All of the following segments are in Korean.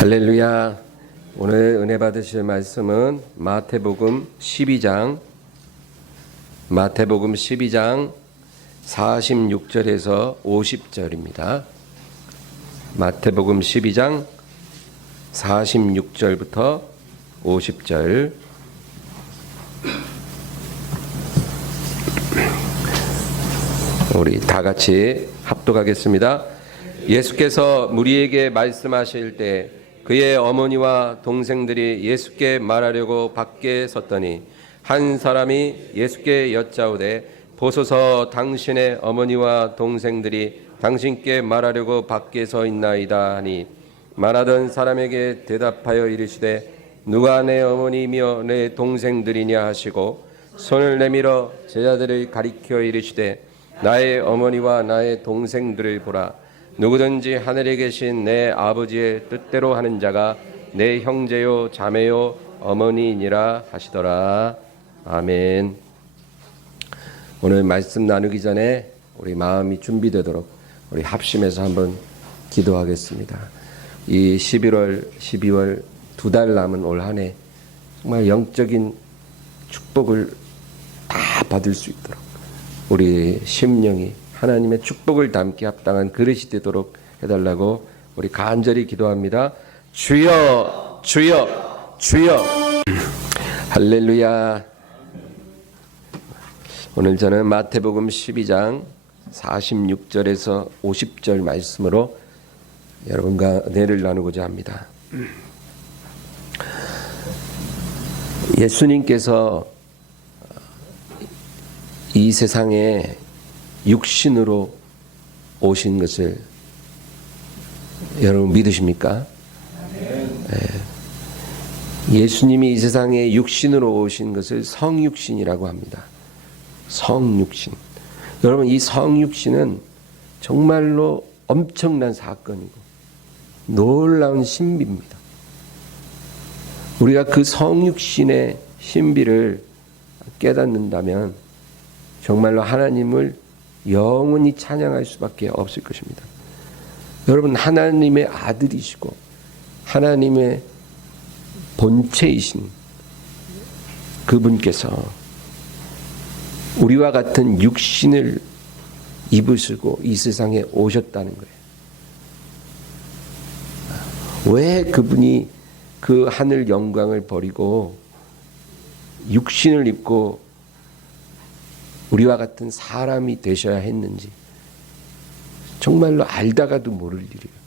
할렐루야. 오늘 은혜 받으실 말씀은 마태복음 12장 46절에서 50절입니다. 마태복음 12장 46절부터 50절. 우리 다 같이 합독하겠습니다. 예수께서 무리에게 말씀하실 때 그의 어머니와 동생들이 예수께 말하려고 밖에 섰더니 한 사람이 예수께 여짜오되 보소서 당신의 어머니와 동생들이 당신께 말하려고 밖에 서 있나이다 하니 말하던 사람에게 대답하여 이르시되 누가 내 어머니며 내 동생들이냐 하시고 손을 내밀어 제자들을 가리켜 이르시되 나의 어머니와 나의 동생들을 보라. 누구든지 하늘에 계신 내 아버지의 뜻대로 하는 자가 내 형제요 자매요 어머니니라 하시더라. 아멘. 오늘 말씀 나누기 전에 우리 마음이 준비되도록 우리 합심해서 한번 기도하겠습니다. 이 11월, 12월 두 달 남은 올 한 해 정말 영적인 축복을 다 받을 수 있도록 우리 심령이 하나님의 축복을 담기 합당한 그릇이 되도록 해달라고 우리 간절히 기도합니다. 주여, 주여, 주여. 할렐루야. 오늘 저는 마태복음 12장 46절에서 50절 말씀으로 여러분과 은혜를 나누고자 합니다. 예수님께서 이 세상에 육신으로 오신 것을 여러분 믿으십니까? 네. 예수님이 이 세상에 육신으로 오신 것을 성육신이라고 합니다. 성육신. 여러분 이 성육신은 정말로 엄청난 사건이고 놀라운 신비입니다. 우리가 그 성육신의 신비를 깨닫는다면 정말로 하나님을 영원히 찬양할 수밖에 없을 것입니다. 여러분 하나님의 아들이시고 하나님의 본체이신 그분께서 우리와 같은 육신을 입으시고 이 세상에 오셨다는 거예요. 왜 그분이 그 하늘 영광을 버리고 육신을 입고 우리와 같은 사람이 되셔야 했는지 정말로 알다가도 모를 일이에요.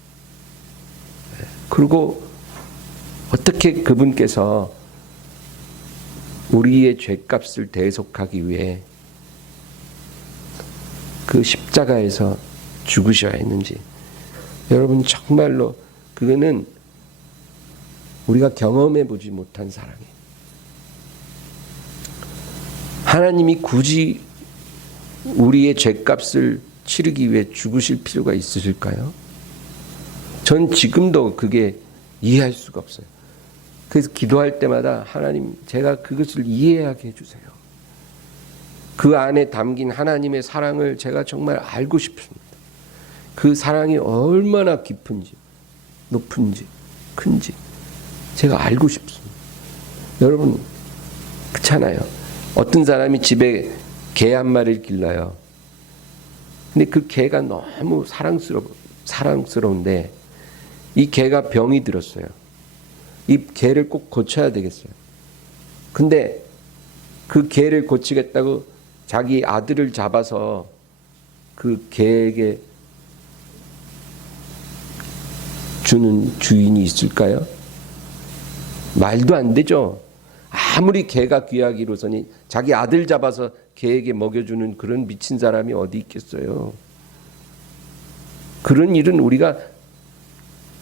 그리고 어떻게 그분께서 우리의 죄값을 대속하기 위해 그 십자가에서 죽으셔야 했는지 여러분 정말로 그거는 우리가 경험해 보지 못한 사랑이에요. 하나님이 굳이 우리의 죄값을 치르기 위해 죽으실 필요가 있으실까요? 전 지금도 그게 이해할 수가 없어요. 그래서 기도할 때마다 하나님 제가 그것을 이해하게 해주세요. 그 안에 담긴 하나님의 사랑을 제가 정말 알고 싶습니다. 그 사랑이 얼마나 깊은지 높은지 큰지 제가 알고 싶습니다. 여러분 그렇잖아요. 어떤 사람이 집에 개 한 마리를 길러요. 근데 그 개가 너무 사랑스러운데 이 개가 병이 들었어요. 이 개를 꼭 고쳐야 되겠어요. 근데 그 개를 고치겠다고 자기 아들을 잡아서 그 개에게 주는 주인이 있을까요? 말도 안 되죠. 아무리 개가 귀하기로서니 자기 아들 잡아서 개에게 먹여주는 그런 미친 사람이 어디 있겠어요. 그런 일은 우리가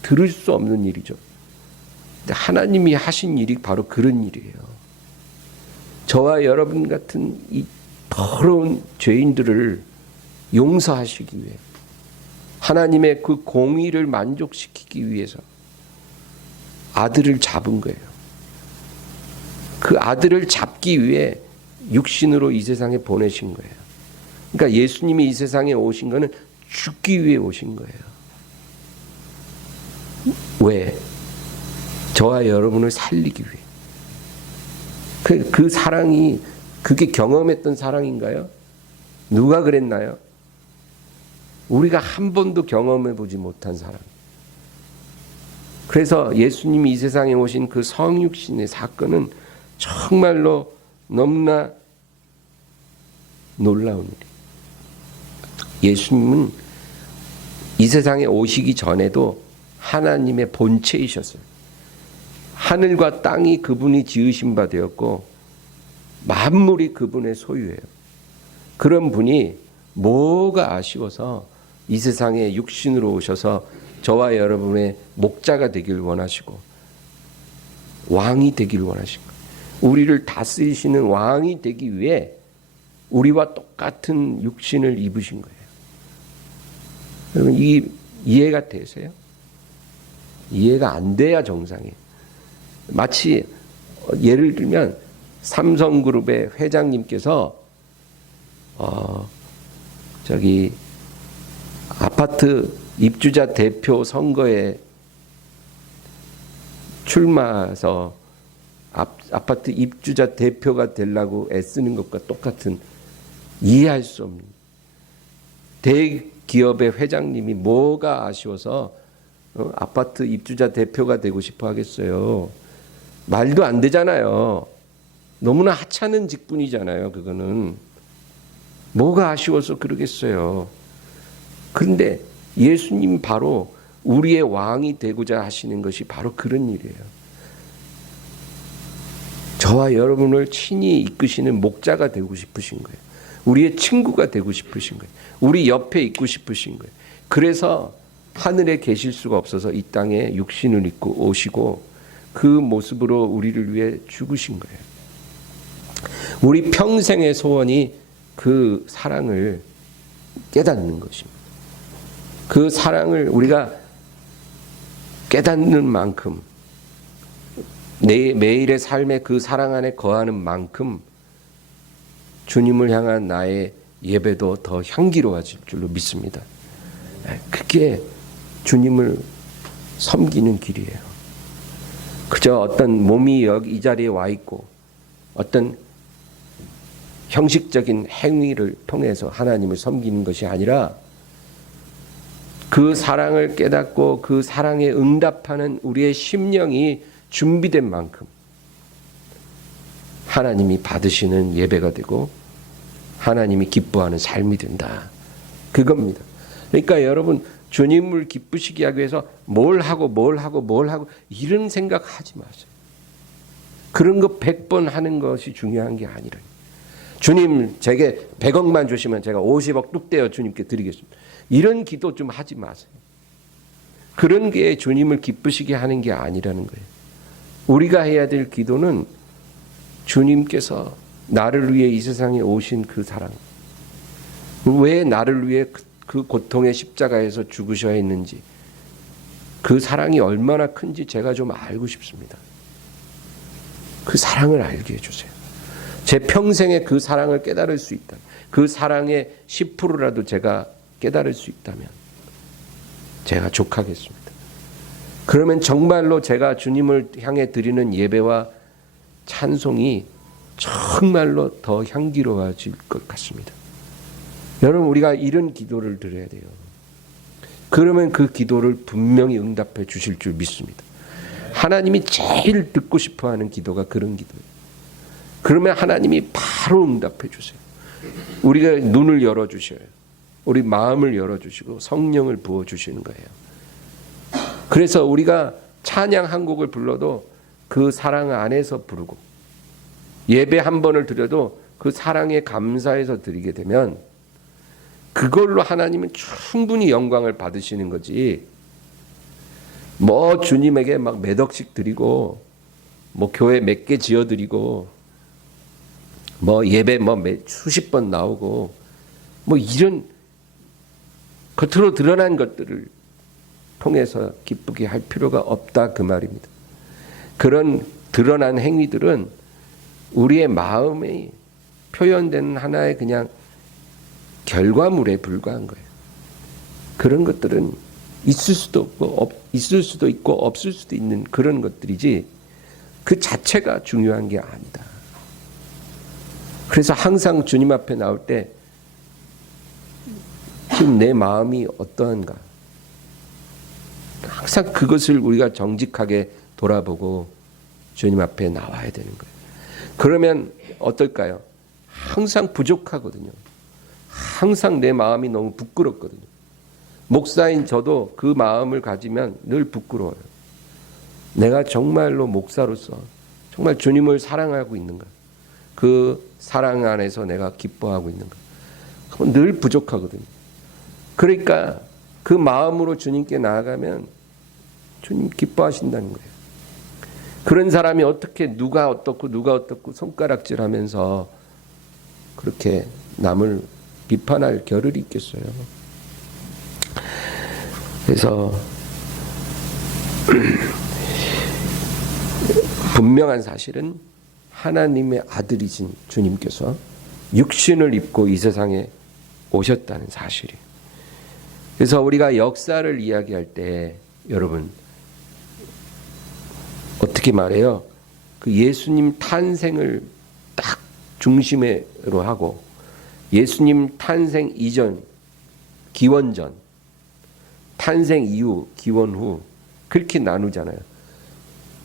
들을 수 없는 일이죠. 근데 하나님이 하신 일이 바로 그런 일이에요. 저와 여러분 같은 이 더러운 죄인들을 용서하시기 위해 하나님의 그 공의를 만족시키기 위해서 아들을 잡은 거예요. 그 아들을 잡기 위해 육신으로 이 세상에 보내신 거예요. 그러니까 예수님이 이 세상에 오신 거는 죽기 위해 오신 거예요. 왜? 저와 여러분을 살리기 위해. 그 사랑이 그게 경험했던 사랑인가요? 누가 그랬나요? 우리가 한 번도 경험해 보지 못한 사랑. 그래서 예수님이 이 세상에 오신 그 성육신의 사건은 정말로 너무나 놀라운 일이에요. 예수님은 이 세상에 오시기 전에도 하나님의 본체이셨어요. 하늘과 땅이 그분이 지으신 바 되었고 만물이 그분의 소유예요. 그런 분이 뭐가 아쉬워서 이 세상에 육신으로 오셔서 저와 여러분의 목자가 되길 원하시고 왕이 되길 원하시고 우리를 다스리시는 왕이 되기 위해 우리와 똑같은 육신을 입으신 거예요. 여러분 이해가 되세요? 이해가 안 돼야 정상이에요. 마치 예를 들면 삼성그룹의 회장님께서 아파트 입주자 대표 선거에 출마해서 아파트 입주자 대표가 되려고 애쓰는 것과 똑같은 이해할 수 없는 대기업의 회장님이 뭐가 아쉬워서 아파트 입주자 대표가 되고 싶어 하겠어요. 말도 안 되잖아요. 너무나 하찮은 직분이잖아요. 그거는 뭐가 아쉬워서 그러겠어요. 그런데 예수님 바로 우리의 왕이 되고자 하시는 것이 바로 그런 일이에요. 저와 여러분을 친히 이끄시는 목자가 되고 싶으신 거예요. 우리의 친구가 되고 싶으신 거예요. 우리 옆에 있고 싶으신 거예요. 그래서 하늘에 계실 수가 없어서 이 땅에 육신을 입고 오시고 그 모습으로 우리를 위해 죽으신 거예요. 우리 평생의 소원이 그 사랑을 깨닫는 것입니다. 그 사랑을 우리가 깨닫는 만큼 매일의 삶에 그 사랑 안에 거하는 만큼 주님을 향한 나의 예배도 더 향기로워질 줄로 믿습니다. 그게 주님을 섬기는 길이에요. 그저 어떤 몸이 여기 이 자리에 와 있고 어떤 형식적인 행위를 통해서 하나님을 섬기는 것이 아니라 그 사랑을 깨닫고 그 사랑에 응답하는 우리의 심령이 준비된 만큼 하나님이 받으시는 예배가 되고 하나님이 기뻐하는 삶이 된다. 그겁니다. 그러니까 여러분 주님을 기쁘시게 하기 위해서 뭘 하고 이런 생각하지 마세요. 그런 거 100번 하는 것이 중요한 게 아니라 주님 제게 100억만 주시면 제가 50억 뚝 떼어 주님께 드리겠습니다. 이런 기도 좀 하지 마세요. 그런 게 주님을 기쁘시게 하는 게 아니라는 거예요. 우리가 해야 될 기도는 주님께서 나를 위해 이 세상에 오신 그 사랑, 왜 나를 위해 그 고통의 십자가에서 죽으셔야 했는지, 그 사랑이 얼마나 큰지 제가 좀 알고 싶습니다. 그 사랑을 알게 해주세요. 제 평생에 그 사랑을 깨달을 수 있다. 그 사랑의 10%라도 제가 깨달을 수 있다면 제가 족하겠습니다. 그러면 정말로 제가 주님을 향해 드리는 예배와 찬송이 정말로 더 향기로워질 것 같습니다. 여러분 우리가 이런 기도를 드려야 돼요. 그러면 그 기도를 분명히 응답해 주실 줄 믿습니다. 하나님이 제일 듣고 싶어하는 기도가 그런 기도예요. 그러면 하나님이 바로 응답해 주세요. 우리가 눈을 열어주셔요. 우리 마음을 열어주시고 성령을 부어주시는 거예요. 그래서 우리가 찬양 한 곡을 불러도 그 사랑 안에서 부르고 예배 한 번을 드려도 그 사랑에 감사해서 드리게 되면 그걸로 하나님은 충분히 영광을 받으시는 거지. 뭐 주님에게 막 몇 억씩 드리고 뭐 교회 몇 개 지어드리고 뭐 예배 뭐 수십 번 나오고 뭐 이런 겉으로 드러난 것들을 통해서 기쁘게 할 필요가 없다 그 말입니다. 그런 드러난 행위들은 우리의 마음에 표현되는 하나의 그냥 결과물에 불과한 거예요. 그런 것들은 있을 수도 있고 없을 수도 있는 그런 것들이지 그 자체가 중요한 게 아니다. 그래서 항상 주님 앞에 나올 때 지금 내 마음이 어떠한가, 항상 그것을 우리가 정직하게 돌아보고 주님 앞에 나와야 되는 거예요. 그러면 어떨까요? 항상 부족하거든요. 항상 내 마음이 너무 부끄럽거든요. 목사인 저도 그 마음을 가지면 늘 부끄러워요. 내가 정말로 목사로서 정말 주님을 사랑하고 있는가? 그 사랑 안에서 내가 기뻐하고 있는가? 늘 부족하거든요. 그러니까 그 마음으로 주님께 나아가면 주님 기뻐하신다는 거예요. 그런 사람이 어떻게 누가 어떻고 손가락질하면서 그렇게 남을 비판할 겨를이 있겠어요. 그래서 분명한 사실은 하나님의 아들이신 주님께서 육신을 입고 이 세상에 오셨다는 사실이에요. 그래서 우리가 역사를 이야기할 때 여러분 어떻게 말해요? 그 예수님 탄생을 딱 중심으로 하고 예수님 탄생 이전, 기원 전, 탄생 이후, 기원 후 그렇게 나누잖아요.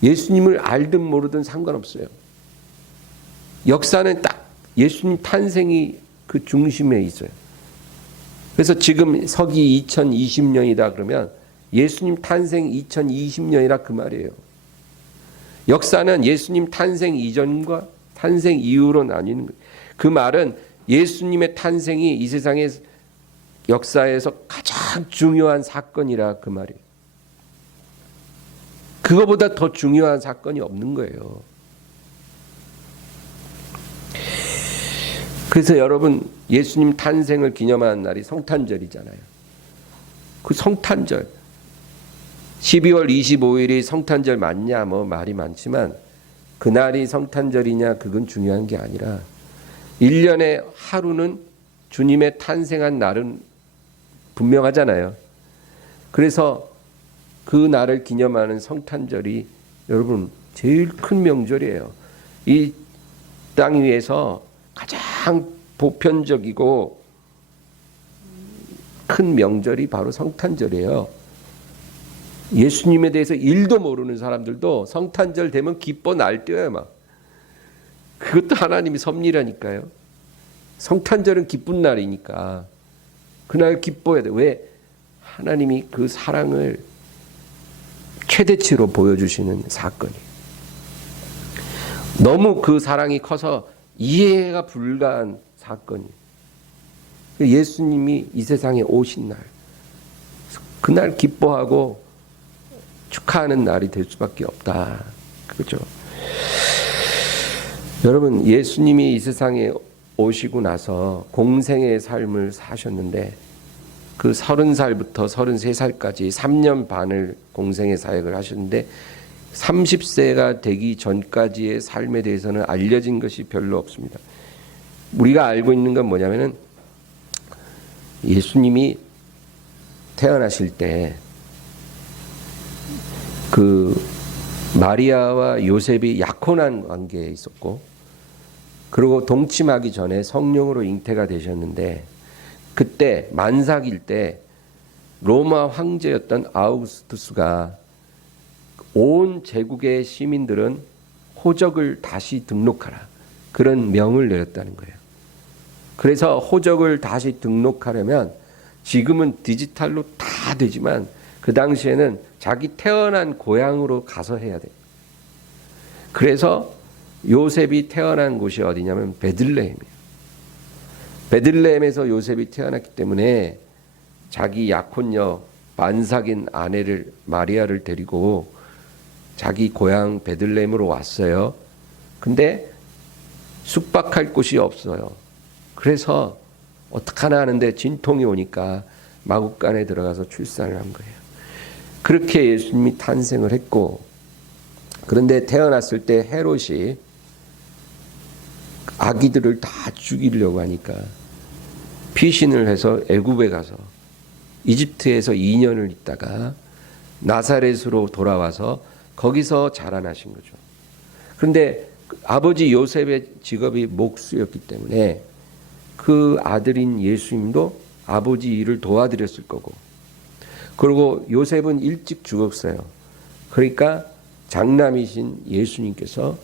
예수님을 알든 모르든 상관없어요. 역사는 딱 예수님 탄생이 그 중심에 있어요. 그래서 지금 서기 2020년이다 그러면 예수님 탄생 2020년이라 그 말이에요. 역사는 예수님 탄생 이전과 탄생 이후로 나뉘는 거예요. 그 말은 예수님의 탄생이 이 세상의 역사에서 가장 중요한 사건이라 그 말이에요. 그거보다 더 중요한 사건이 없는 거예요. 그래서 여러분 예수님 탄생을 기념하는 날이 성탄절이잖아요. 그 성탄절 12월 25일이 성탄절 맞냐 뭐 말이 많지만 그날이 성탄절이냐 그건 중요한 게 아니라 1년에 하루는 주님의 탄생한 날은 분명하잖아요. 그래서 그 날을 기념하는 성탄절이 여러분 제일 큰 명절이에요. 이 땅 위에서 가장 보편적이고 큰 명절이 바로 성탄절이에요. 예수님에 대해서 1도 모르는 사람들도 성탄절 되면 기뻐 날뛰어요 막. 그것도 하나님이 섭리라니까요. 성탄절은 기쁜 날이니까 그날 기뻐해야 돼. 왜? 하나님이 그 사랑을 최대치로 보여주시는 사건이에요. 너무 그 사랑이 커서 이해가 불가한 사건이에요. 예수님이 이 세상에 오신 날, 그날 기뻐하고 축하하는 날이 될 수밖에 없다. 그렇죠? 여러분, 예수님이 이 세상에 오시고 나서 공생의 삶을 사셨는데 그 30살부터 33살까지 3년 반을 공생의 사역을 하셨는데 30세가 되기 전까지의 삶에 대해서는 알려진 것이 별로 없습니다. 우리가 알고 있는 건 뭐냐면은 예수님이 태어나실 때 그 마리아와 요셉이 약혼한 관계에 있었고 그리고 동침하기 전에 성령으로 잉태가 되셨는데 그때 만삭일 때 로마 황제였던 아우구스투스가 온 제국의 시민들은 호적을 다시 등록하라 그런 명을 내렸다는 거예요. 그래서 호적을 다시 등록하려면 지금은 디지털로 다 되지만 그 당시에는 자기 태어난 고향으로 가서 해야 돼요. 그래서 요셉이 태어난 곳이 어디냐면 베들레헴이에요. 베들레헴에서 요셉이 태어났기 때문에 자기 약혼녀 만삭인 아내를 마리아를 데리고 자기 고향 베들레헴으로 왔어요. 근데 숙박할 곳이 없어요. 그래서 어떡하나 하는데 진통이 오니까 마구간에 들어가서 출산을 한 거예요. 그렇게 예수님이 탄생을 했고 그런데 태어났을 때 헤롯이 아기들을 다 죽이려고 하니까 피신을 해서 애굽에 가서 이집트에서 2년을 있다가 나사렛으로 돌아와서 거기서 자라나신 거죠. 그런데 아버지 요셉의 직업이 목수였기 때문에 그 아들인 예수님도 아버지 일을 도와드렸을 거고, 그리고 요셉은 일찍 죽었어요. 그러니까 장남이신 예수님께서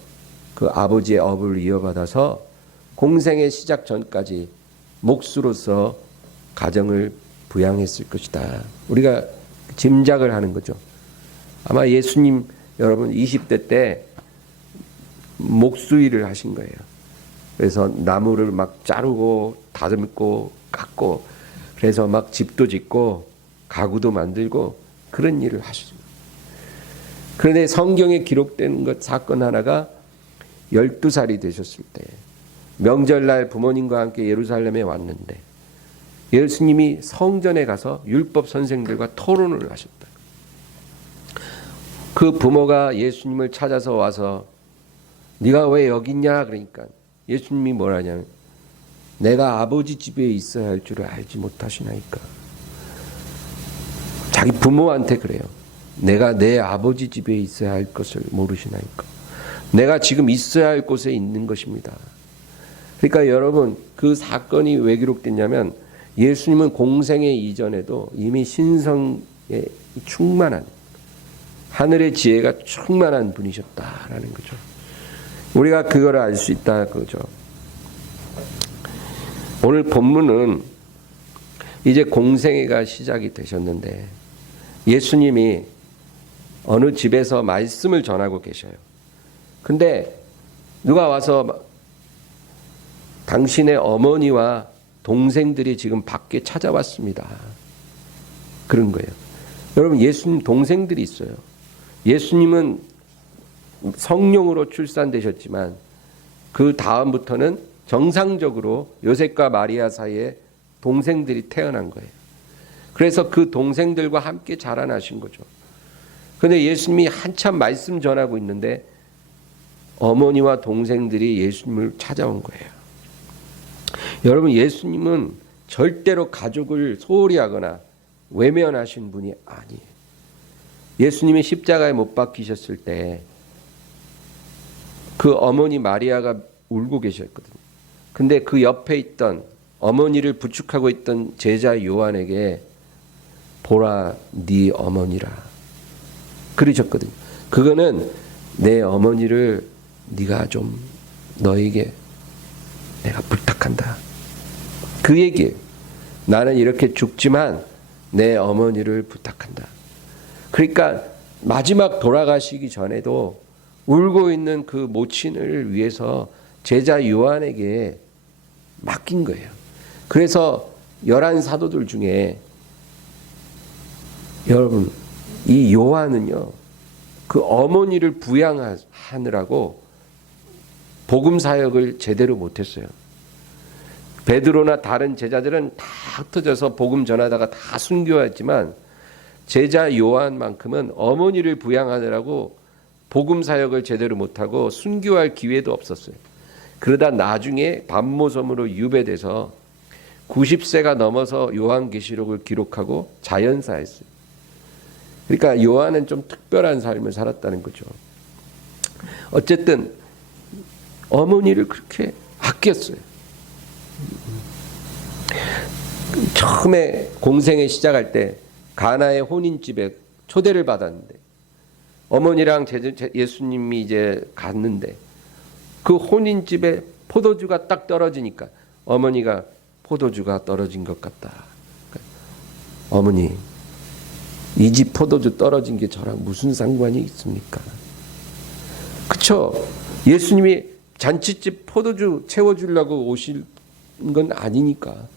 그 아버지의 업을 이어받아서 공생의 시작 전까지 목수로서 가정을 부양했을 것이다. 우리가 짐작을 하는 거죠. 아마 예수님 여러분 20대 때 목수 일을 하신 거예요. 그래서 나무를 막 자르고 다듬고 깎고, 그래서 막 집도 짓고 가구도 만들고 그런 일을 하시죠. 그런데 성경에 기록된 것 사건 하나가 12살이 되셨을 때 명절날 부모님과 함께 예루살렘에 왔는데 예수님이 성전에 가서 율법 선생들과 토론을 하셨다. 그 부모가 예수님을 찾아서 와서 네가 왜 여기 있냐 그러니까 예수님이 뭐라냐면 내가 아버지 집에 있어야 할 줄을 알지 못하시나이까. 자기 부모한테 그래요. 내가 내 아버지 집에 있어야 할 것을 모르시나이까. 내가 지금 있어야 할 곳에 있는 것입니다. 그러니까 여러분 그 사건이 왜 기록됐냐면 예수님은 공생의 이전에도 이미 신성에 충만한 하늘의 지혜가 충만한 분이셨다라는 거죠. 우리가 그걸 알 수 있다 그거죠. 오늘 본문은 이제 공생애가 시작이 되셨는데 예수님이 어느 집에서 말씀을 전하고 계셔요. 근데 누가 와서 당신의 어머니와 동생들이 지금 밖에 찾아왔습니다. 그런 거예요. 여러분 예수님 동생들이 있어요. 예수님은 성령으로 출산되셨지만 그 다음부터는 정상적으로 요셉과 마리아 사이에 동생들이 태어난 거예요. 그래서 그 동생들과 함께 자라나신 거죠. 그런데 예수님이 한참 말씀 전하고 있는데 어머니와 동생들이 예수님을 찾아온 거예요. 여러분 예수님은 절대로 가족을 소홀히 하거나 외면하신 분이 아니에요. 예수님이 십자가에 못 박히셨을 때 그 어머니 마리아가 울고 계셨거든요. 근데 그 옆에 있던 어머니를 부축하고 있던 제자 요한에게 보라 네 어머니라 그러셨거든요. 그거는 내 어머니를 네가 좀 너에게 내가 부탁한다. 그 얘기예요. 나는 이렇게 죽지만 내 어머니를 부탁한다. 그러니까 마지막 돌아가시기 전에도 울고 있는 그 모친을 위해서 제자 요한에게 맡긴 거예요. 그래서 11 사도들 중에 여러분 이 요한은요 그 어머니를 부양하느라고 복음 사역을 제대로 못했어요. 베드로나 다른 제자들은 다 흩어져서 복음 전하다가 다 순교했지만 제자 요한만큼은 어머니를 부양하느라고 복음 사역을 제대로 못하고 순교할 기회도 없었어요. 그러다 나중에 밤모섬으로 유배돼서 90세가 넘어서 요한계시록을 기록하고 자연사했어요. 그러니까 요한은 좀 특별한 삶을 살았다는 거죠. 어쨌든 어머니를 그렇게 아꼈어요. 처음에 공생에 시작할 때 가나의 혼인집에 초대를 받았는데 어머니랑 예수님이 이제 갔는데 그 혼인집에 포도주가 딱 떨어지니까 어머니가 포도주가 떨어진 것 같다. 어머니 이 집 포도주 떨어진 게 저랑 무슨 상관이 있습니까? 그쵸? 예수님이 잔치집 포도주 채워주려고 오실 건 아니니까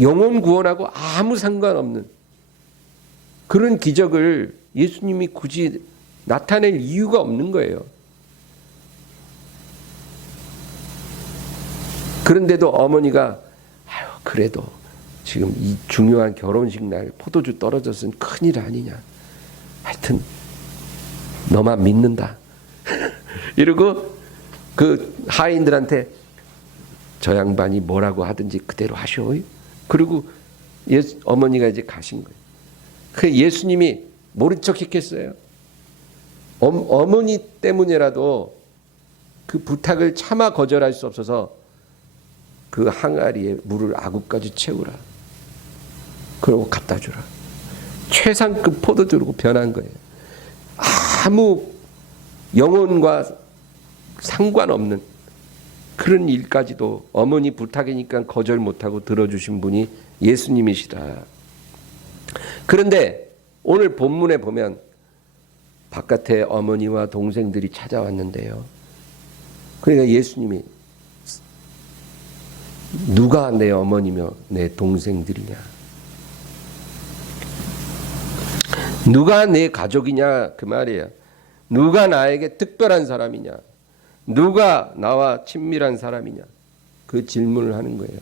영혼 구원하고 아무 상관없는 그런 기적을 예수님이 굳이 나타낼 이유가 없는 거예요. 그런데도 어머니가 그래도 지금 이 중요한 결혼식 날 포도주 떨어졌으면 큰일 아니냐. 하여튼 너만 믿는다. 이러고 그 하인들한테 저 양반이 뭐라고 하든지 그대로 하셔. 그리고 어머니가 이제 가신 거예요. 그 예수님이 모른 척 했겠어요? 어머니 때문이라도 그 부탁을 차마 거절할 수 없어서 그 항아리에 물을 아구까지 채우라. 그러고 갖다 주라. 최상급 포도주로 변한 거예요. 아무 영혼과 상관없는 그런 일까지도 어머니 부탁이니까 거절 못하고 들어주신 분이 예수님이시다. 그런데 오늘 본문에 보면 바깥에 어머니와 동생들이 찾아왔는데요. 그러니까 예수님이 누가 내 어머니며 내 동생들이냐? 누가 내 가족이냐? 그 말이에요. 누가 나에게 특별한 사람이냐? 누가 나와 친밀한 사람이냐? 그 질문을 하는 거예요.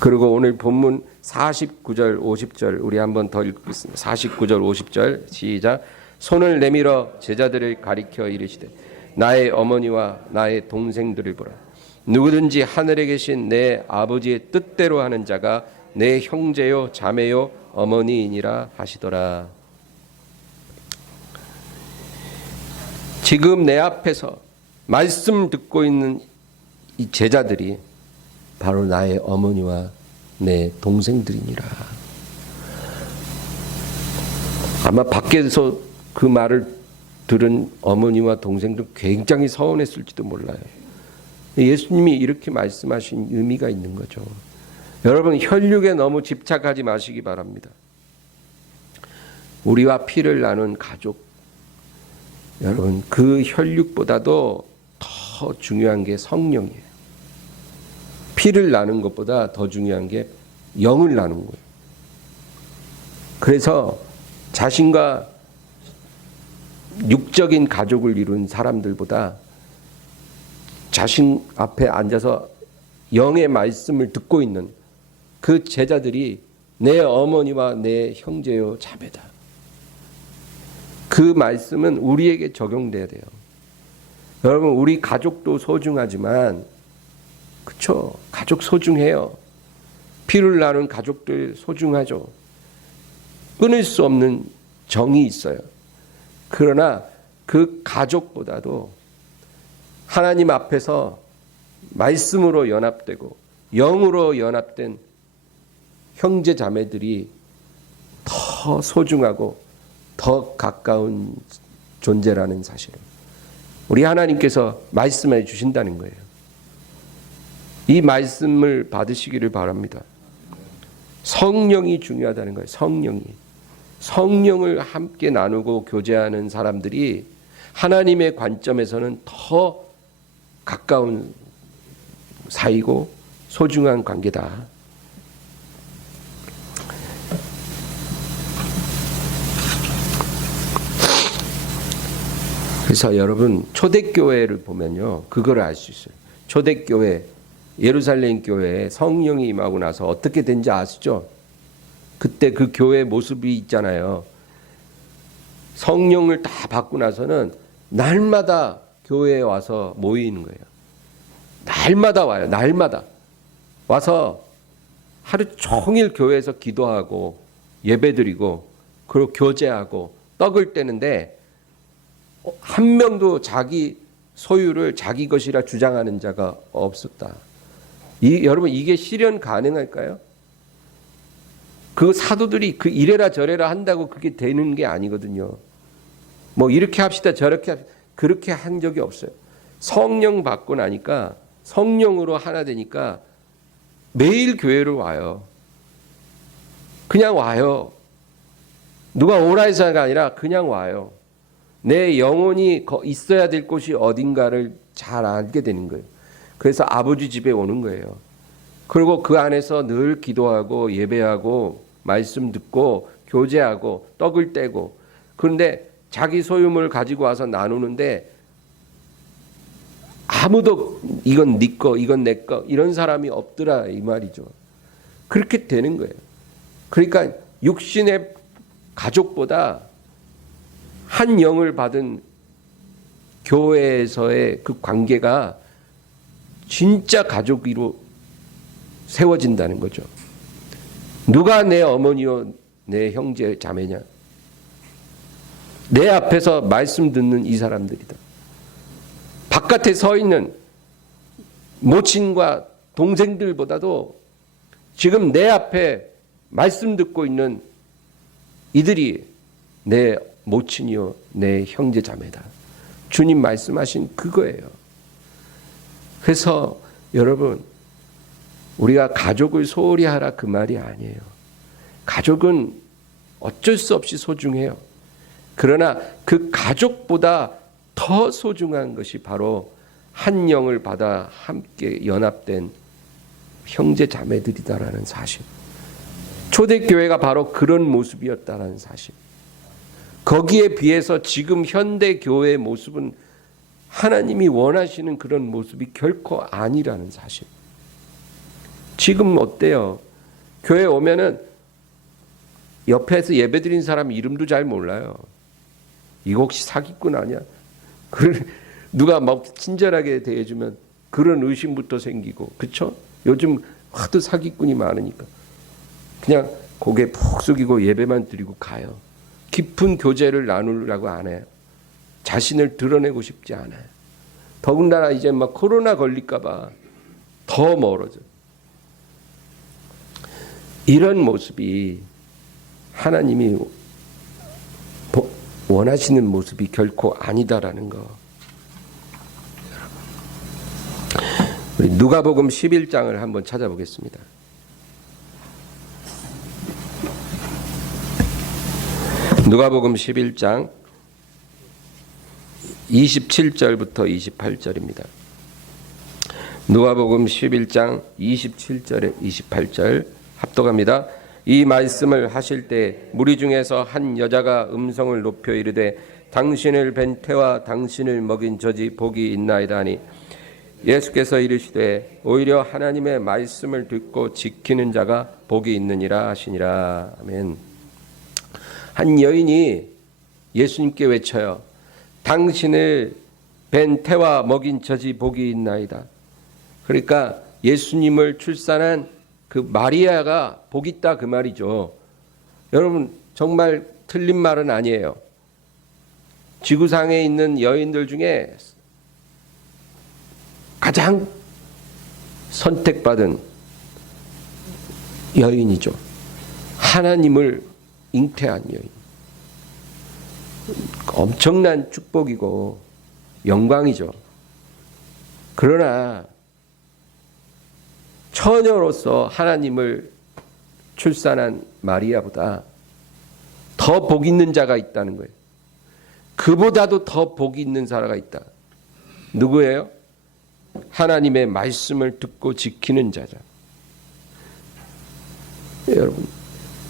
그리고 오늘 본문 49절 50절 우리 한번 더 읽겠습니다. 49절 50절 시작. 손을 내밀어 제자들을 가리켜 이르시되 나의 어머니와 나의 동생들을 보라. 누구든지 하늘에 계신 내 아버지의 뜻대로 하는 자가 내 형제요 자매요 어머니이니라 하시더라. 지금 내 앞에서 말씀 듣고 있는 이 제자들이 바로 나의 어머니와 내 동생들이니라. 아마 밖에서 그 말을 들은 어머니와 동생들 굉장히 서운했을지도 몰라요. 예수님이 이렇게 말씀하신 의미가 있는 거죠. 여러분, 혈육에 너무 집착하지 마시기 바랍니다. 우리와 피를 나눈 가족, 여러분 그 혈육보다도 더 중요한 게 성령이에요. 피를 나눈 것보다 더 중요한 게 영을 나눈 거예요. 그래서 자신과 육적인 가족을 이룬 사람들보다 자신 앞에 앉아서 영의 말씀을 듣고 있는 그 제자들이 내 어머니와 내 형제요 자매다. 그 말씀은 우리에게 적용돼야 돼요. 여러분, 우리 가족도 소중하지만, 그쵸? 가족 소중해요. 피를 나눈 가족들 소중하죠. 끊을 수 없는 정이 있어요. 그러나 그 가족보다도 하나님 앞에서 말씀으로 연합되고 영으로 연합된 형제 자매들이 더 소중하고 더 가까운 존재라는 사실을 우리 하나님께서 말씀해 주신다는 거예요. 이 말씀을 받으시기를 바랍니다. 성령이 중요하다는 거예요. 성령을 함께 나누고 교제하는 사람들이 하나님의 관점에서는 더 가까운 사이고 소중한 관계다. 그래서 여러분, 초대교회를 보면요, 그걸 알 수 있어요. 초대교회, 예루살렘 교회에 성령이 임하고 나서 어떻게 된지 아시죠? 그때 그 교회 모습이 있잖아요. 성령을 다 받고 나서는 날마다 교회에 와서 모이는 거예요. 날마다 와요. 날마다 와서 하루 종일 교회에서 기도하고 예배드리고 그리고 교제하고 떡을 떼는데 한 명도 자기 소유를 자기 것이라 주장하는 자가 없었다. 여러분, 이게 실현 가능할까요? 그 사도들이 그 이래라 저래라 한다고 그게 되는 게 아니거든요. 뭐 이렇게 합시다 저렇게 합시다. 그렇게 한 적이 없어요. 성령 받고 나니까 성령으로 하나 되니까 매일 교회를 와요. 그냥 와요. 누가 오라 해서가 아니라 그냥 와요. 내 영혼이 있어야 될 곳이 어딘가를 잘 알게 되는 거예요. 그래서 아버지 집에 오는 거예요. 그리고 그 안에서 늘 기도하고 예배하고 말씀 듣고 교제하고 떡을 떼고, 그런데 자기 소유물 가지고 와서 나누는데 아무도 이건 네 거, 이건 내 거 이런 사람이 없더라 이 말이죠. 그렇게 되는 거예요. 그러니까 육신의 가족보다 한 영을 받은 교회에서의 그 관계가 진짜 가족으로 세워진다는 거죠. 누가 내 어머니요 내 형제 자매냐? 내 앞에서 말씀 듣는 이 사람들이다. 바깥에 서 있는 모친과 동생들보다도 지금 내 앞에 말씀 듣고 있는 이들이 내 모친이요 내 형제 자매다. 주님 말씀하신 그거예요. 그래서 여러분, 우리가 가족을 소홀히 하라 그 말이 아니에요. 가족은 어쩔 수 없이 소중해요. 그러나 그 가족보다 더 소중한 것이 바로 한 영을 받아 함께 연합된 형제 자매들이다라는 사실. 초대교회가 바로 그런 모습이었다라는 사실. 거기에 비해서 지금 현대 교회의 모습은 하나님이 원하시는 그런 모습이 결코 아니라는 사실. 지금 어때요? 교회 오면은 옆에서 예배드린 사람 이름도 잘 몰라요. 이거 혹시 사기꾼 아니야? 누가 막 친절하게 대해주면 그런 의심부터 생기고, 그쵸? 요즘 하도 사기꾼이 많으니까 그냥 고개 푹 숙이고 예배만 드리고 가요. 깊은 교제를 나누려고 안 해요. 자신을 드러내고 싶지 않아요. 더군다나 이제 막 코로나 걸릴까봐 더 멀어져. 이런 모습이 하나님이 원하시는 모습이 결코 아니다라는 거. 우리 누가복음 11장을 한번 찾아보겠습니다. 누가복음 11장 27절부터 28절입니다. 누가복음 11장 27절에 28절 합독합니다. 이 말씀을 하실 때 무리 중에서 한 여자가 음성을 높여 이르되 당신을 뵌 태와 당신을 먹인 젖이 복이 있나이다 하니 예수께서 이르시되 오히려 하나님의 말씀을 듣고 지키는 자가 복이 있느니라 하시니라. 아멘. 한 여인이 예수님께 외쳐요. 당신을 뵌 태와 먹인 젖이 복이 있나이다. 그러니까 예수님을 출산한 그 마리아가 복 있다 그 말이죠. 여러분 정말 틀린 말은 아니에요. 지구상에 있는 여인들 중에 가장 선택받은 여인이죠. 하나님을 잉태한 여인. 엄청난 축복이고 영광이죠. 그러나 처녀로서 하나님을 출산한 마리아보다 더 복 있는 자가 있다는 거예요. 그보다도 더 복 있는 자가 있다. 누구예요? 하나님의 말씀을 듣고 지키는 자죠. 여러분,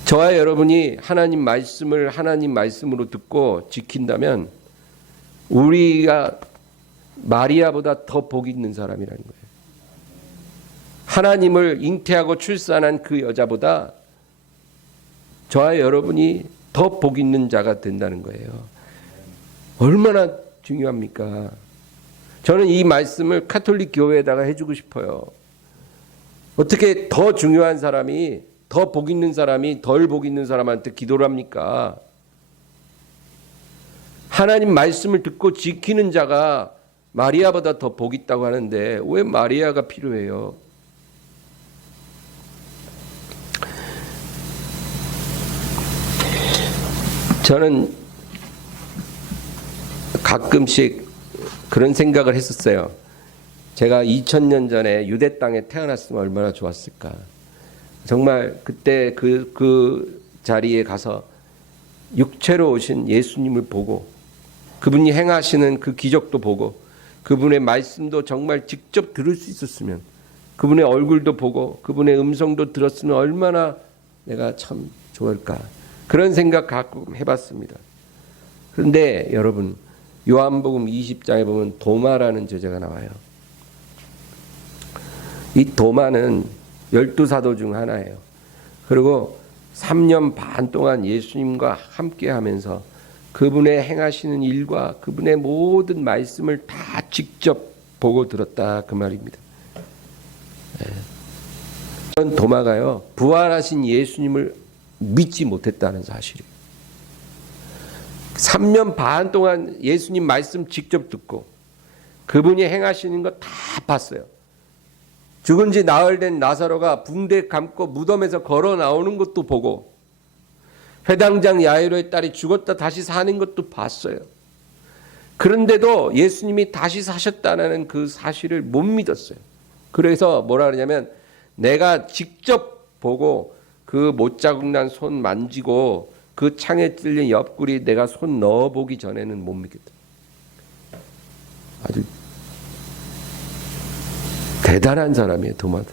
저와 여러분이 하나님 말씀을 하나님 말씀으로 듣고 지킨다면 우리가 마리아보다 더 복 있는 사람이라는 거예요. 하나님을 잉태하고 출산한 그 여자보다 저와 여러분이 더 복 있는 자가 된다는 거예요. 얼마나 중요합니까? 저는 이 말씀을 가톨릭 교회에다가 해주고 싶어요. 어떻게 더 중요한 사람이, 더 복 있는 사람이 덜 복 있는 사람한테 기도를 합니까? 하나님 말씀을 듣고 지키는 자가 마리아보다 더 복 있다고 하는데 왜 마리아가 필요해요? 저는 가끔씩 그런 생각을 했었어요. 제가 2000년 전에 유대 땅에 태어났으면 얼마나 좋았을까. 정말 그때 그 자리에 가서 육체로 오신 예수님을 보고 그분이 행하시는 그 기적도 보고 그분의 말씀도 정말 직접 들을 수 있었으면, 그분의 얼굴도 보고 그분의 음성도 들었으면 얼마나 내가 참 좋을까. 그런 생각 가끔 해봤습니다. 그런데 여러분, 요한복음 20장에 보면 도마라는 제자가 나와요. 이 도마는 12사도 중 하나예요. 그리고 3년 반 동안 예수님과 함께 하면서 그분의 행하시는 일과 그분의 모든 말씀을 다 직접 보고 들었다 그 말입니다. 도마가요, 부활하신 예수님을 믿지 못했다는 사실이에요. 3년 반 동안 예수님 말씀 직접 듣고 그분이 행하시는 거 다 봤어요. 죽은 지 나흘 된 나사로가 붕대 감고 무덤에서 걸어 나오는 것도 보고, 회당장 야이로의 딸이 죽었다 다시 사는 것도 봤어요. 그런데도 예수님이 다시 사셨다는 그 사실을 못 믿었어요. 그래서 뭐라 그러냐면, 내가 직접 보고 그 못자국 난 손 만지고 그 창에 찔린 옆구리 내가 손 넣어보기 전에는 못 믿겠다. 아주 대단한 사람이에요, 도마도.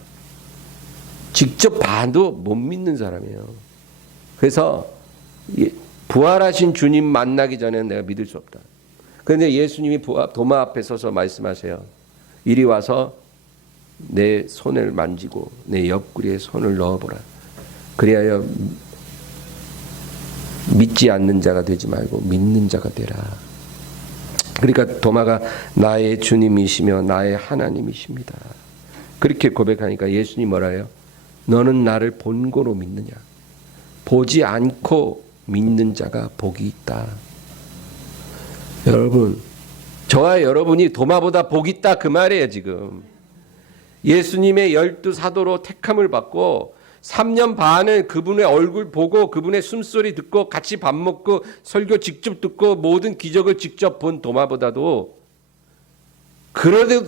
직접 봐도 못 믿는 사람이에요. 그래서 부활하신 주님 만나기 전에는 내가 믿을 수 없다. 그런데 예수님이 도마 앞에 서서 말씀하세요. 이리 와서 내 손을 만지고 내 옆구리에 손을 넣어보라. 그리하여 믿지 않는 자가 되지 말고 믿는 자가 되라. 그러니까 도마가 나의 주님이시며 나의 하나님이십니다. 그렇게 고백하니까 예수님이 뭐라 해요? 너는 나를 본고로 믿느냐? 보지 않고 믿는 자가 복이 있다. 여러분, 저와 여러분이 도마보다 복이 있다 그 말이에요. 지금 예수님의 12 사도로 택함을 받고 3년 반을 그분의 얼굴 보고 그분의 숨소리 듣고 같이 밥 먹고 설교 직접 듣고 모든 기적을 직접 본 도마보다도, 그래도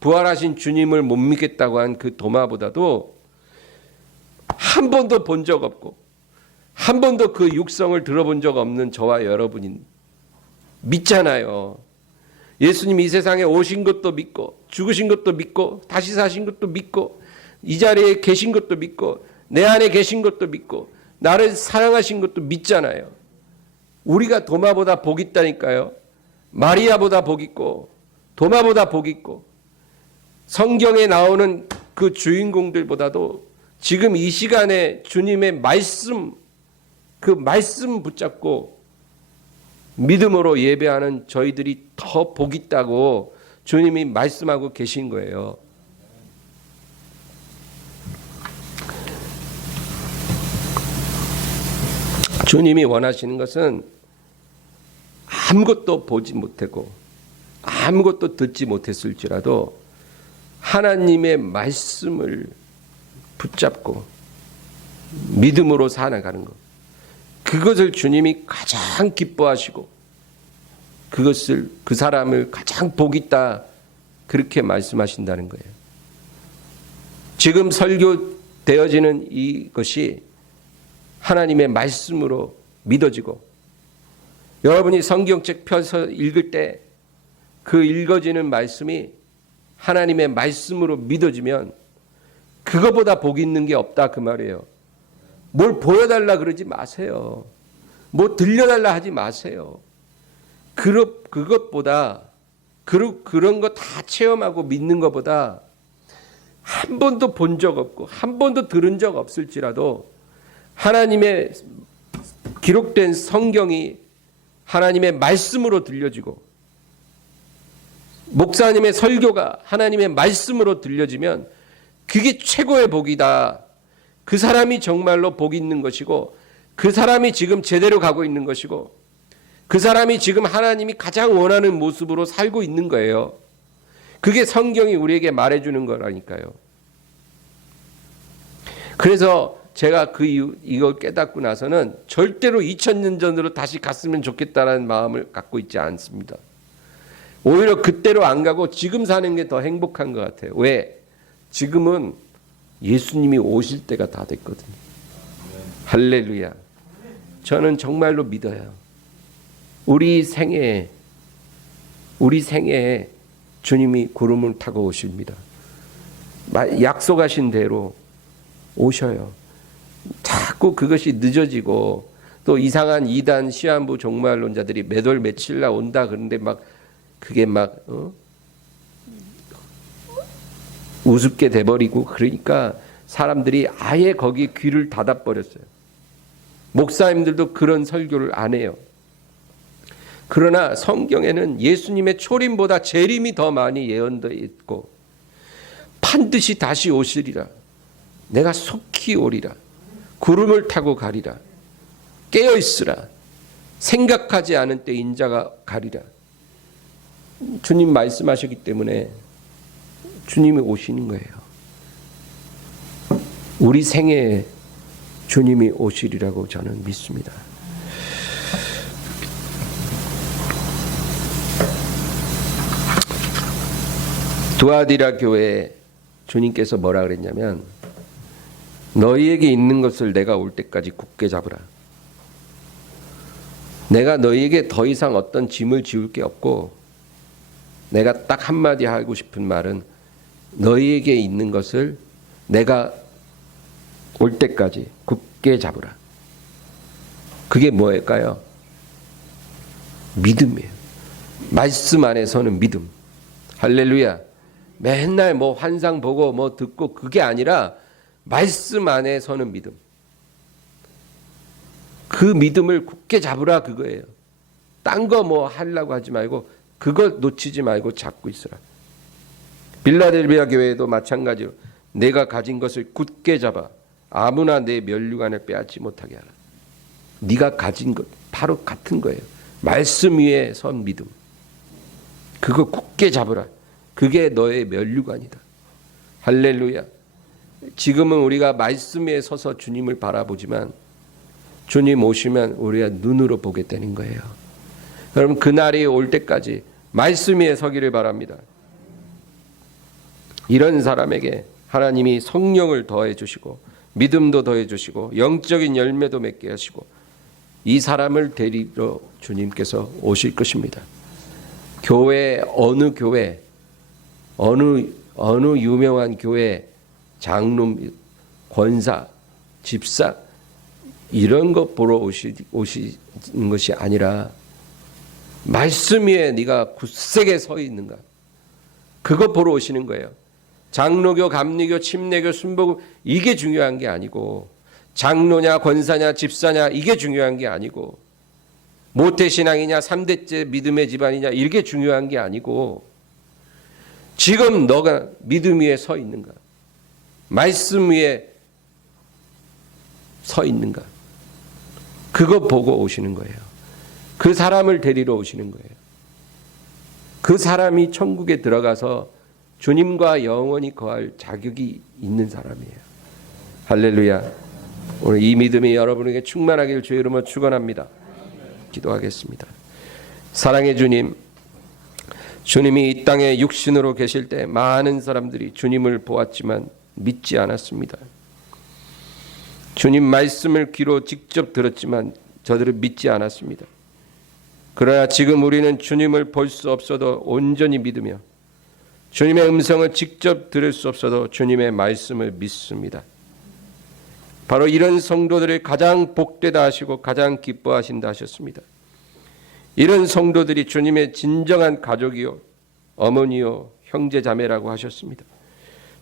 부활하신 주님을 못 믿겠다고 한 그 도마보다도 한 번도 본 적 없고 한 번도 그 육성을 들어본 적 없는 저와 여러분이 믿잖아요. 예수님 이 세상에 오신 것도 믿고 죽으신 것도 믿고 다시 사신 것도 믿고 이 자리에 계신 것도 믿고 내 안에 계신 것도 믿고 나를 사랑하신 것도 믿잖아요. 우리가 도마보다 복 있다니까요. 마리아보다 복 있고 도마보다 복 있고 성경에 나오는 그 주인공들보다도 지금 이 시간에 주님의 말씀, 그 말씀 붙잡고 믿음으로 예배하는 저희들이 더 복 있다고 주님이 말씀하고 계신 거예요. 주님이 원하시는 것은 아무것도 보지 못하고 아무것도 듣지 못했을지라도 하나님의 말씀을 붙잡고 믿음으로 살아가는 것, 그것을 주님이 가장 기뻐하시고 그것을, 그 사람을 가장 복 있다 그렇게 말씀하신다는 거예요. 지금 설교되어지는 이것이 하나님의 말씀으로 믿어지고, 여러분이 성경책 펴서 읽을 때 그 읽어지는 말씀이 하나님의 말씀으로 믿어지면 그거보다 복 있는 게 없다 그 말이에요. 뭘 보여달라 그러지 마세요. 뭐 들려달라 하지 마세요. 그것보다, 그런 거 다 체험하고 믿는 것보다 한 번도 본 적 없고 한 번도 들은 적 없을지라도 하나님의 기록된 성경이 하나님의 말씀으로 들려지고 목사님의 설교가 하나님의 말씀으로 들려지면 그게 최고의 복이다. 그 사람이 정말로 복 있는 것이고 그 사람이 지금 제대로 가고 있는 것이고 그 사람이 지금 하나님이 가장 원하는 모습으로 살고 있는 거예요. 그게 성경이 우리에게 말해주는 거라니까요. 그래서 제가 이걸 깨닫고 나서는 절대로 2000년 전으로 다시 갔으면 좋겠다는 마음을 갖고 있지 않습니다. 오히려 그때로 안 가고 지금 사는 게 더 행복한 것 같아요. 왜? 지금은 예수님이 오실 때가 다 됐거든요. 할렐루야. 저는 정말로 믿어요. 우리 생애에 주님이 구름을 타고 오십니다. 약속하신 대로 오셔요. 자꾸 그것이 늦어지고 또 이상한 이단 시한부 종말론자들이 몇 월 며칠 날 온다 그런데 그게 우습게 돼버리고 그러니까 사람들이 아예 거기에 귀를 닫아버렸어요. 목사님들도 그런 설교를 안 해요. 그러나 성경에는 예수님의 초림보다 재림이 더 많이 예언되어 있고 반드시 다시 오시리라. 내가 속히 오리라. 구름을 타고 가리라. 깨어 있으라. 생각하지 않은 때 인자가 가리라. 주님 말씀하셨기 때문에 주님이 오시는 거예요. 우리 생애에 주님이 오시리라고 저는 믿습니다. 두아디라 교회에 주님께서 뭐라 그랬냐면, 너희에게 있는 것을 내가 올 때까지 굳게 잡으라. 내가 너희에게 더 이상 어떤 짐을 지울 게 없고, 내가 딱 한마디 하고 싶은 말은 너희에게 있는 것을 내가 올 때까지 굳게 잡으라. 그게 뭐일까요? 믿음이에요. 말씀 안에서는 믿음. 할렐루야. 맨날 뭐 환상 보고 뭐 듣고 그게 아니라 말씀 안에서는 믿음. 그 믿음을 굳게 잡으라 그거예요. 딴 거 뭐 하려고 하지 말고 그걸 놓치지 말고 잡고 있으라. 빌라델비아 교회도 마찬가지로 내가 가진 것을 굳게 잡아 아무나 내 면류관을 빼앗지 못하게 하라. 네가 가진 것 바로 같은 거예요. 말씀 위에 선 믿음. 그거 굳게 잡으라. 그게 너의 면류관이다. 할렐루야. 지금은 우리가 말씀 위에 서서 주님을 바라보지만 주님 오시면 우리가 눈으로 보게 되는 거예요. 여러분, 그날이 올 때까지 말씀 위에 서기를 바랍니다. 이런 사람에게 하나님이 성령을 더해 주시고 믿음도 더해 주시고 영적인 열매도 맺게 하시고 이 사람을 데리러 주님께서 오실 것입니다. 교회, 어느 교회, 어느 유명한 교회 장로, 권사, 집사 이런 것 보러 오시는 것이 아니라 말씀 위에 네가 굳세게 서 있는가, 그거 보러 오시는 거예요. 장로교, 감리교, 침례교, 순복음 이게 중요한 게 아니고, 장로냐 권사냐 집사냐 이게 중요한 게 아니고, 모태신앙이냐 3대째 믿음의 집안이냐 이게 중요한 게 아니고, 지금 너가 믿음 위에 서 있는가, 말씀 위에 서 있는가, 그거 보고 오시는 거예요. 그 사람을 데리러 오시는 거예요. 그 사람이 천국에 들어가서 주님과 영원히 거할 자격이 있는 사람이에요. 할렐루야. 오늘 이 믿음이 여러분에게 충만하기를 주의 이름으로 축원합니다. 기도하겠습니다. 사랑의 주님, 주님이 이 땅에 육신으로 계실 때 많은 사람들이 주님을 보았지만 믿지 않았습니다. 주님 말씀을 귀로 직접 들었지만 저들은 믿지 않았습니다. 그러나 지금 우리는 주님을 볼 수 없어도 온전히 믿으며 주님의 음성을 직접 들을 수 없어도 주님의 말씀을 믿습니다. 바로 이런 성도들을 가장 복되다 하시고 가장 기뻐하신다 하셨습니다. 이런 성도들이 주님의 진정한 가족이요 어머니요 형제 자매라고 하셨습니다.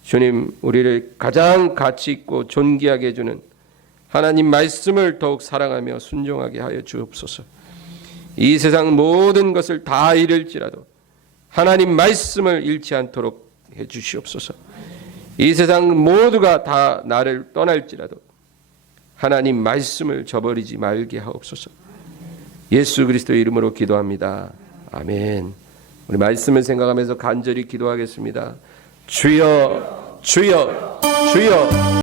주님, 우리를 가장 가치 있고 존귀하게 해주는 하나님 말씀을 더욱 사랑하며 순종하게 하여 주옵소서. 이 세상 모든 것을 다 잃을지라도 하나님 말씀을 잃지 않도록 해 주시옵소서. 이 세상 모두가 다 나를 떠날지라도 하나님 말씀을 저버리지 말게 하옵소서. 예수 그리스도의 이름으로 기도합니다. 아멘. 우리 말씀을 생각하면서 간절히 기도하겠습니다. 주여, 주여, 주여.